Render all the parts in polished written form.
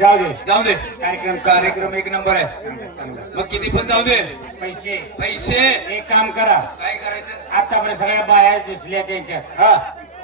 जाऊ दे जाऊ दे. कार्यक्रम एक नंबर आहे. मग किती पण जाऊ दे. पैसे पैसे एक काम करा. काय करायचं? आतापर्यंत सगळ्या बाया दिसल्या त्यांच्यात. हा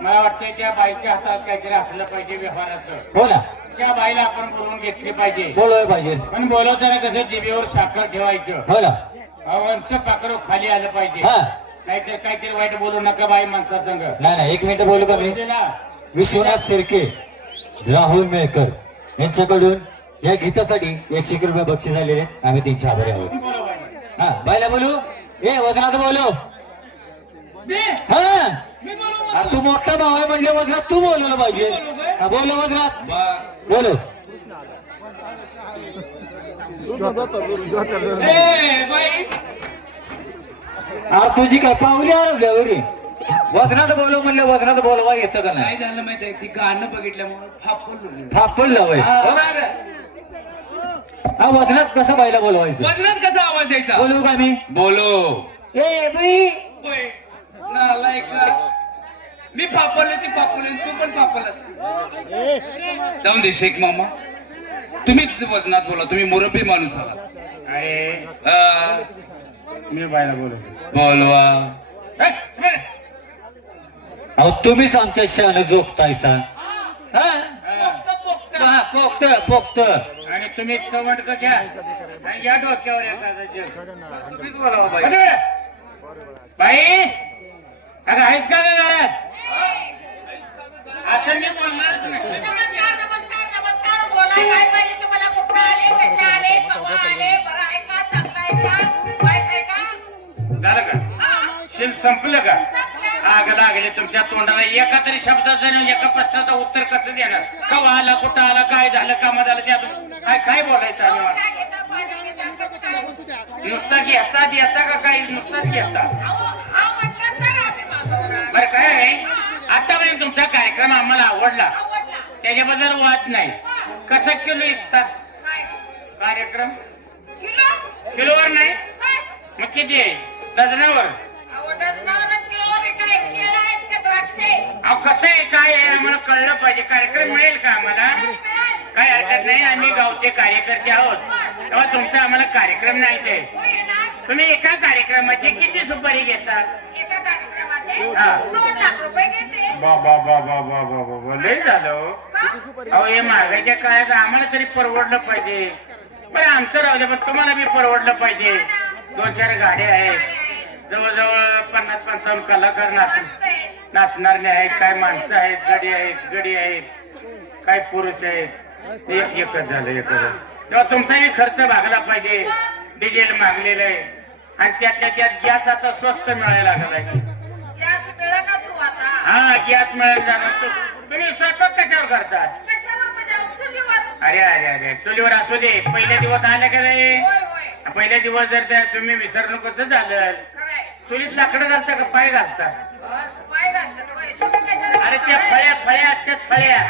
मला वाटतं त्या बाईच्या हातात काहीतरी असलं पाहिजे व्यवहाराचं. हो ना त्या बाईला आपण बोलवून घेतली पाहिजे. बोलवाय पाहिजे. पण बोलवताना कसं जिभेवर साखर ठेवायचं. हो ना वंच पाखरू खाली आलं पाहिजे. हा नाहीतर काहीतरी वाईट बोलू नका बाई माणसा संग. नाही एक मिनिट बोलू का मी. विश्वनाथ शिर्के राहुल मेळकर यांच्याकडून या गीतासाठी 100 रुपये बक्षीस आलेले. आम्ही त्यांचे आभारी आहोत. हा बायला बोलू. ए वजनात बोलू. हा तू मोठा भाऊ आहे म्हणले वजनात तू बोलवलं पाहिजे. हा बोलो वजनात बोलो. तुझी काय पाहुली हरवल्यावर वजनात बोलव म्हणलं वजनात बोलवा येतं का नाही. काय झालं माहितीये ती गाणं बघितल्यामुळे फापल फापडलं वय. हा वजनात कसं बायला बोलवायचं. वजनात कसा आवाज द्यायचा. बोलू का मी. बोलो. ए बाई नालायका. मी फापरले ती फापरले तू पण फापरला. जाऊन दे शेख मामा. तुम्हीच वजनात बोला. तुम्ही मुरब्बी माणूस आहात. अरे मी बाईला बोलवतो. बोलवा. अहो तुम्हीच आमच्या शान जोगतायसा. पोक्त पोक्त आणि तुम्ही चवटक घ्या आणि या डोक्यावर तुम्हीच बोलावा बाई. बाई अगं आहेस का ग घरात. असं मी बोलणार नाही. नमस्कार नमस्कार नमस्कार. बोला काय पाहिजे तुम्हाला. कुठं आले कशा आले केव्हा आले. बरं आहे का चांगला आहे का वाईट आहे का. झालं का शिल संपलं का. आग लागले तुमच्या तोंडाला. एका तरी शब्दाचं एका प्रश्नाचं उत्तर कसं देणार. कवा आला कुठं आला काय झालं कामात आलं त्यातून काय काय बोलायचं. चहा घेता पाणी घेता कसं काय. नुसता घेता देता का काही नुसताच घेता. अहो हा म्हटलं तर आम्ही मागवणार. बरं काय आहे आतापर्यंत तुमचा कार्यक्रम आम्हाला आवडला. आवडला त्याच्याबद्दल वाद नाही. कसं किलो विकतात काय कार्यक्रम. किलो किलोवर नाही मग किती आहे डझनावर. अहो डझनावर किलोवर काय केलं आहेत का द्राक्षे. अहो कसं आहे काय आहे आम्हाला कळलं पाहिजे. कार्यक्रम मिळेल का आम्हाला. काय हरकत नाही. आम्ही गावचे कार्यकर्ते आहोत तेव्हा तुमचा आम्हाला कार्यक्रम नाही ते. हो येणार. तुम्ही एका कार्यक्रमाची किती सुपारी घेतात. एका कार्यक्रमाचे हा. 2 लाख रुपये घेते. बाबा बाबा बाबा बाबा लय झालं. अहो हे महागाईच्या काळात आम्हाला तरी परवडलं पाहिजे. बरं आमचं राहू दे पण तुम्हाला बी परवडलं पाहिजे. 2-4 गाड्या आहेत. जवळजवळ 50-55 कलाकार नाचणारे आहेत. काय माणसं आहेत गडी आहेत काय पुरुष आहेत. एकच झालं एकच. तेव्हा तुमचाही खर्च भागला पाहिजे. डिझेल मागलेलं आहे आणि त्यातल्या त्यात गॅस आता स्वस्त मिळायला लागला आहे. गॅस मिळेनाच हो आता. हा गॅस मिळायला जाणार. तुम्ही स्वयंपाक कशावर करता. कशावर म्हणजे चुलीवर. अरे अरे अरे चुलीवर असू दे. पहिले दिवस आले का नाही. होय होय पहिले दिवस जर त्या तुम्ही विसरणं कसं झालं. खरंय. चुलीत लाकडं घालता का पाय घालता. पाय घालतात होय. तुम्ही कशाला अरे त्या फळ्या असतात फळ्या.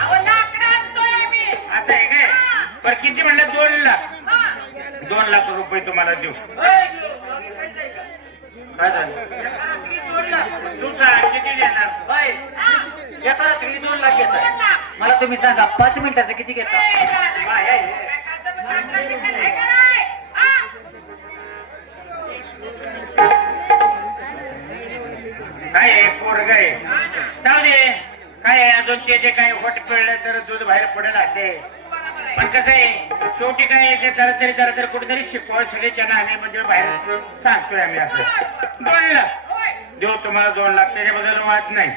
अहो लाकडं आणतोय आम्ही. असं आहे काय. पण किती म्हणलं 2 लाख. हा. 2 लाख रुपये तुम्हाला देऊ. होय देऊ. आम्ही काय जायचं. काय झालं एका रात्री 2 लाख. तू सांग किती देणार. बाई एका रात्री 2 लाख घेता. 2 लाख. मला तुम्ही सांगा 5 मिनिटाचं किती घेता. ए, झालं. काय करता मग चांगलं निकाल आहे का नाही? हा? काय आहे पोरग आहे. हा ना. जाऊ दे. काय आहे अजून त्याचे काय होट पिळलं तर दूध बाहेर पडेल असे. बरोबर आहे. पण कसं आहे शेवटी काय आहे जरा तरी कुठेतरी शिकवा सगळे त्यांना आम्ही म्हणजे बाहेर सांगतोय आम्ही असं. 2 लाख होय. देऊ तुम्हाला 2 लाख. त्याच्याबद्दल वाद नाही.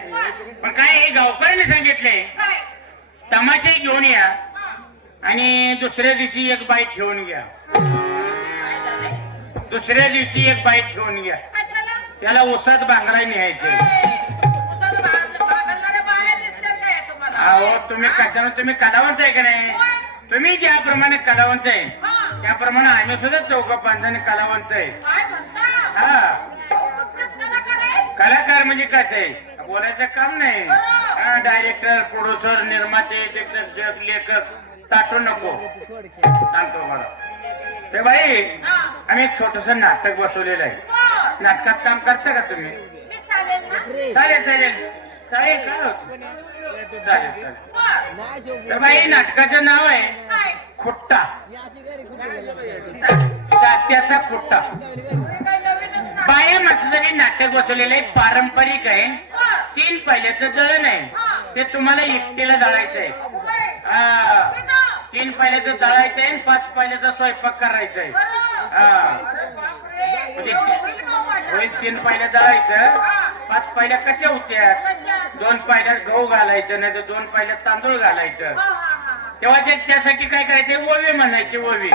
पण काय आहे गावकऱ्यांनी सांगितलंय काय? तमाशे घेऊन या हा. आणि दुसऱ्या दिवशी एक बाईट ठेवून घ्या. काय झालंय? दुसऱ्या दिवशी एक बाईट ठेवून घ्या. कशाला? त्याला उसात बांगराय न्यायचे. उसाचं भागणाऱ्या बाया दिसतात काय तुम्हाला? अहो तुम्ही कशानं तुम्ही कलावंत आहे का नाही. तुम्ही ज्याप्रमाणे कलावंत आहे हा. त्याप्रमाणे आम्ही सुद्धा 4-5 कलावंत आहे. काय म्हणता? हा कलाकार आहे? कलाकार म्हणजे काय आहे बोलायचं काम नाही. हा डायरेक्टर प्रोड्युसर निर्माते दिग्दर्शक लेखक ताटू नको सांगतो मला. ते बाई हा. आम्ही एक छोटस नाटक बसवलेलं आहे. बरं. नाटकात काम करता का तुम्ही. मी चालेल ना? चालेल चालेल. चालेल काय होत चालेल चालेल बर. तर बाई नाटकाचं नाव आहे काय? खुट्टा जात्याचा खुट्टा हे काय नवीनच ना? बाया मस्तरी नाटक बसवलेलं आहे पारंपरिक आहे बर. 3 पायल्याचं दळण आहे ते तुम्हाला एकटीला दळायचंय अगो बाई. हा ते ना. 3 पायल्याचं दळायचंय आणि 5 पायल्याचा स्वयंपाक करायचंय बरं. हा अरे बापरे. एवढं होईल का हो माझ्या? होईल 3 पायल्या दळायचं 5 पायल्या कशा होत्या कशा? 2 पायल्यात गहू घालायचं नाही तर 2 पायल्यात तांदूळ घालायचं हा, हा, हा. तेव्हा त्यासाठी काय करायचं ओवी म्हणायची ओवी ओवी.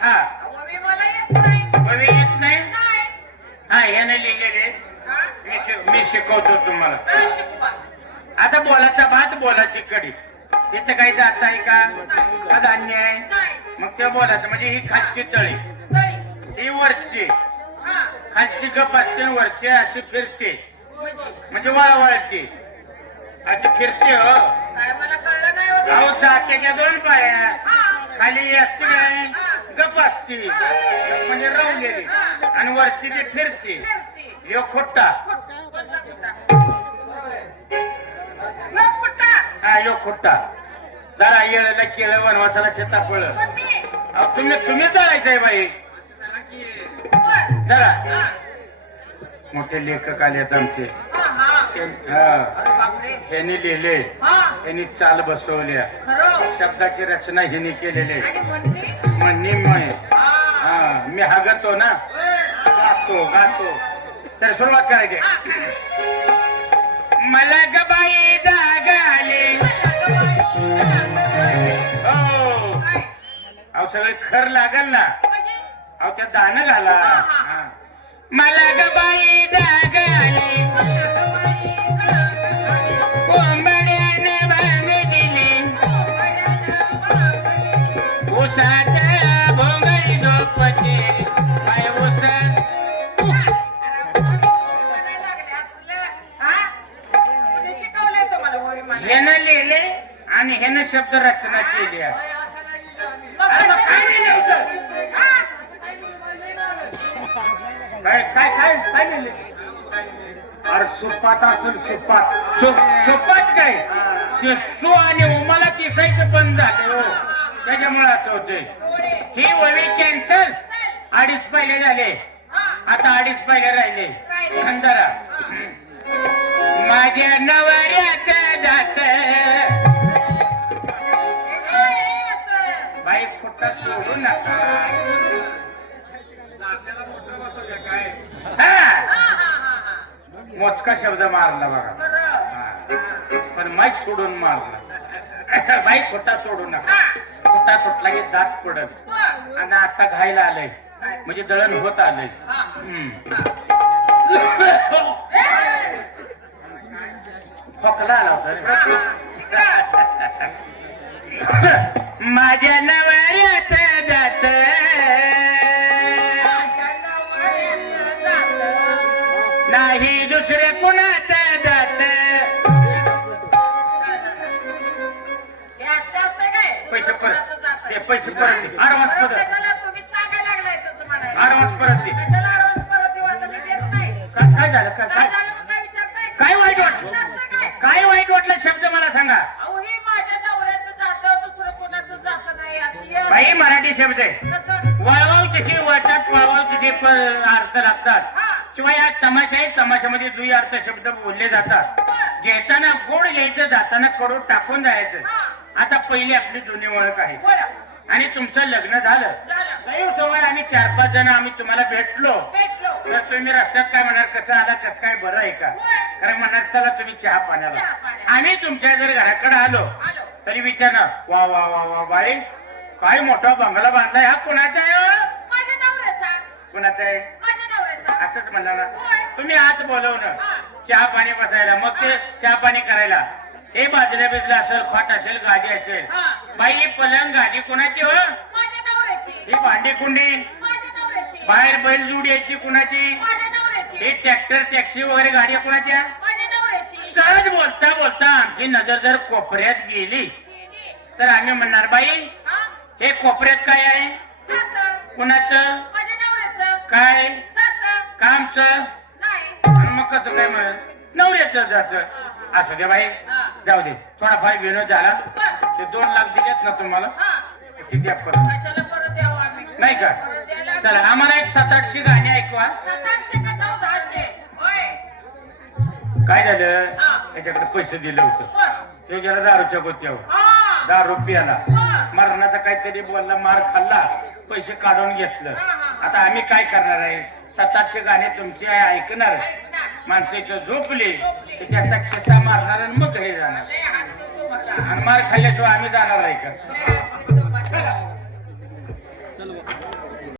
हा ओवी मला येत नाही. ओवी येत नाही नाही. हा याने लिहिलेले हा? मी शिकवतो तुम्हाला हा, शिकवा. आता बोलाचा भात बोलाची कडी इथं काही जात आहे का धान्य आहे नाही. मग ते बोलाचं म्हणजे ही खालची तळी तळी. ही वरची हा. खालची गप असते आणि वरची अशी फिरते होय, होय. म्हणजे वळवळती अशी फिरते हो काय मला कळलं नाही होत. अहो चाक्याच्या 2 पाया हा. खाली असते काय गप असती गप म्हणजे रवलेली आणि वरती ती फिरते फिरती. ह्यो खोटा कोणता कुठला? लोक कुठला? हा ह्यो खोटा जरा येळला केलं वनवासाला सीताफळ कोण मी? अहो तुम्हीच जायचंय बाई बर. जरा हा. मोठे लेखक आलेत आमचे हा, हा. हा अरे बापरे. ह्यांनी लिहिले हा. ह्यांनी चाल बसवल्या खरं. शब्दाची रचना ह्यांनी केलेली आणि म्हणली? म्हणणी मय हा. हा मी हागतो ना गातो तर सुरुवात करायची मला ग बाई जाग आली मला ग बाई, बाई. हो काय? अहो सगळे खर लागल ना म्हणजे? अहो त्या दाणं घाला हा. मला ग बाई जाग आली मला ग बाई, बाई. कोंबड्याने भांग दिली कोंबड्यानं भांगली. उसात भोंगळी झोपते काय उस म्हणायला लागले आपलं. हा? कुणी शिकवलंय तुम्हाला ओवी म्हणायला? ह्यानं लिहिले आणि ह्यानं शब्द रचना केली आहे. होय, असं नाही लिहिलं. मग अरे मग कसं काय नाही लिहिलं होतं? लिहिलं? हा? काय काय काय काय लिहिले अरे सुपात असेल सुपात सोपात काय ते सो आणि उमाला दिसायचं बंद झाले हो त्याच्यामुळे असं होते डोळे. ही वळी कॅन्सल चल. 2.5 पहिले झाले हा. आता 2.5 पहिले राहिले राहिले. खंडारा माझ्या नवऱ्याचं जात हे काय असं? बाई खोटा सोडू नका हा हा, हा, हा, हा. मोजका शब्द मारला बघा खरं. हा. पण माईक सोडून मारला बाई खोटा सोडू नका खोटा सुटला की दात पडत बर. आणि आता घायला आलंय म्हणजे दळण होत आलंय हा. खोकला आला होता हा, हा. माझ्या नवऱ्याच जात माझ्या नवऱ्याचं जातं. नाही दुसऱ्या कुणाच जात हे असले असते काय? पैसे कोणाचं परत जातं? ते पैसे परत दे ऍडव्हान्स बरं, परत कशाला तुम्ही सांगायला लागलाय तसं म्हणायला? ऍडव्हान्स परत दे कशाला advance परत देऊ? आता मी देत नाही. काय झालं काय काय झालं मग काय विचारताय? काय वाईट वाटलं? विचारताय काय? काय वाईट वाटलं शब्द मला सांगा अहो, हे माझ्या नवऱ्याचं जातं, दुसरं कोणाचं जातं नाही असं हे- बाई मराठी शब्द आहे कसं? वळवळ कशी वळतात पळवळ कशी अर्थ लागतात हा. शिवाय हा तमाशा आहे तमाशामध्ये दुई अर्थ शब्द बोलले जातात बरं. घेताना गोड घ्यायचं जाताना कडू टाकून जायचं हा. आता पहिली आपली जुनी ओळख आहे बोला. आणि तुमचं लग्न झालं झालं. काही सवय आम्ही 4-5 जण आम्ही तुम्हाला भेटलो भेटलो. तर तुम्ही रस्त्यात काय म्हणणार कसं आला कसं काय बरं आहे का कारण म्हणणार चला तुम्ही चहा पाण्याला चहा पाण्याला. आम्ही तुमच्या जर घराकडे आलो आलो. तरी विचारणार वा वा वा वा बाई काय मोठा बंगला बांधलाय हा कोणाचा आहे हो? माझ्या नवऱ्याचा. कोणाचा आहे माझ्या नवऱ्याचा. असंच म्हणणार ना होय. तुम्ही आत बोलवणं हा. चहा पाणी बसायला मग ते चहा पाणी करायला हे बाजल्या बिजला असेल खाट असेल गादी असेल हा. बाई पलंग गादी कोणाची हो माझ्या नवऱ्याची. ही भांडी कुंडी माझ्या नवऱ्याची. बाहेर बैलजूड यायची कुणाची माझ्या नवऱ्याची. ही ट्रॅक्टर टॅक्सी वगैरे गाड्या कुणाच्या माझ्या नवऱ्याची. सहज बोलता बोलता आमची नजर जर कोपऱ्यात गेली तिन्ही. तर आम्ही म्हणणार बाई हा? हे कोपऱ्यात काय आहे जातं. कुणाचं माझ्या नवऱ्याचं. काय जातं. कामचं नाही. आणि मग कसं काय म्हण नवऱ्याचं जात असू दे बाई हा. जाऊ दे थोडाफार विनोद झाला बर. ते 2 लाख दिलेत ना तुम्हाला हा. किती द्या परत कशाला परत द्यावं आम्ही? नाही का परत द्यायला चला आम्हाला एक 700-800 गाणी ऐकवा 700 का 900? होय. काय झालं हा. त्याच्याकडे पैसे दिले होते बर. तो गेला दारूच्या गोत्यावर हा. 10 रुपयाला बर. मरणाचा काहीतरी बोलला मार खाल्ला पैसे काढून घेतलं हा, हा. आता आम्ही काय करणार आहे 700-800 गाणे तुमची ऐकणार ऐकणार. माणसं इथं झोपली तर त्याचा खिस्सा मारणार आणि मग घरी जाणार लय हात देतो मला. आणि मार खाल्ल्याशिवाय आम्ही जाणार आहे का लय